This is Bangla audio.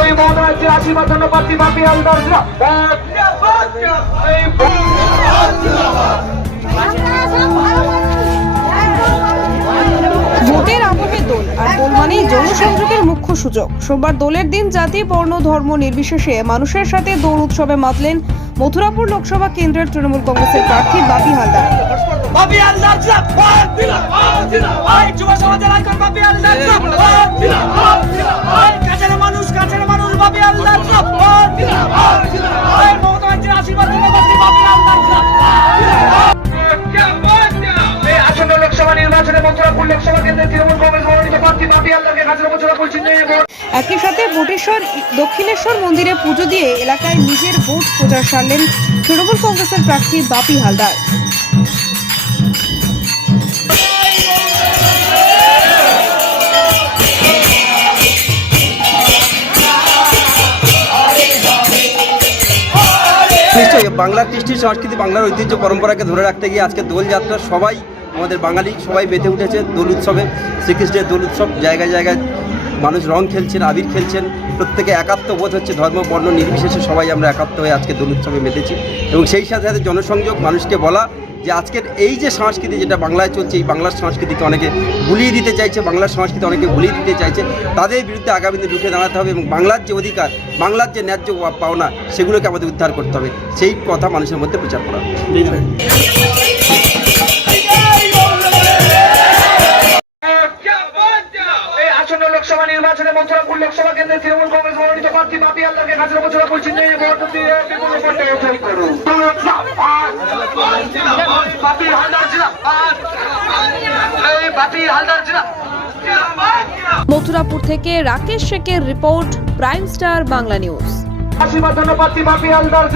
এই আশীর্বাদ প্রার্থী বাপি হালদার জিন্দাবাদ ভোটের আবহে দোল আর দোল মানেই জনসংযোগের মুখ্য সুযোগ। সোমবার দোলের দিন জাতি বর্ণ ধর্ম নির্বিশেষে মানুষের সাথে দোল উৎসবে মাতলেন মথুরাপুর লোকসভা কেন্দ্রের তৃণমূল কংগ্রেসের প্রার্থী বাপি হালদার। বাপি হালদার একই সাথে বটেশ্বর, দক্ষিণেশ্বর মন্দিরে পুজো দিয়ে এলাকায় নিজের ভোট প্রচার সারলেন তৃণমূল কংগ্রেসের প্রার্থী বাপি হালদার। বাংলার কৃষ্টি সংস্কৃতি, বাংলার ঐতিহ্য, পরম্পরাকে ধরে রাখতে গিয়ে আজকে দোলযাত্রা সবাই আমাদের বাঙালি সবাই বেঁধে উঠেছে দোল উৎসবে। শ্রীকৃষ্ণের দোল উৎসব, জায়গায় জায়গায় মানুষ রং খেলছেন, আবির খেলছেন। প্রত্যেকে একাত্ম বোধ হচ্ছে ধর্ম, বর্ণ নির্বিশেষে সবাই আমরা একাত্ম হয়ে আজকে দোল উৎসবে মেতেছি এবং সেই সাথে সাথে জনসংযোগ, মানুষকে বলা যে আজকের এই যে সংস্কৃতি যেটা বাংলায় চলছে, এই বাংলার সংস্কৃতিকে অনেকে ভুলিয়ে দিতে চাইছে, বাংলার সংস্কৃতি অনেকে ভুলিয়ে দিতে চাইছে, তাদের বিরুদ্ধে আগামী দিনে দাঁড়াতে হবে এবং বাংলার যে অধিকার, বাংলার যে ন্যায্য পাওনা, সেগুলোকে আমাদের উদ্ধার করতে হবে। সেই কথা মানুষের মধ্যে প্রচার করা। নির্বাচনে মথুরাপুর লোকসভা কেন্দ্রের তৃণমূল কংগ্রেস মনোনীত প্রার্থী বাপি এই বাপি হালদার জিন্দাবাদ। মথুরাপুর থেকে রাকেশ শেখের report prime star Bangla news. আশীর্বাদ ধন্য প্রার্থী বাপি হালদার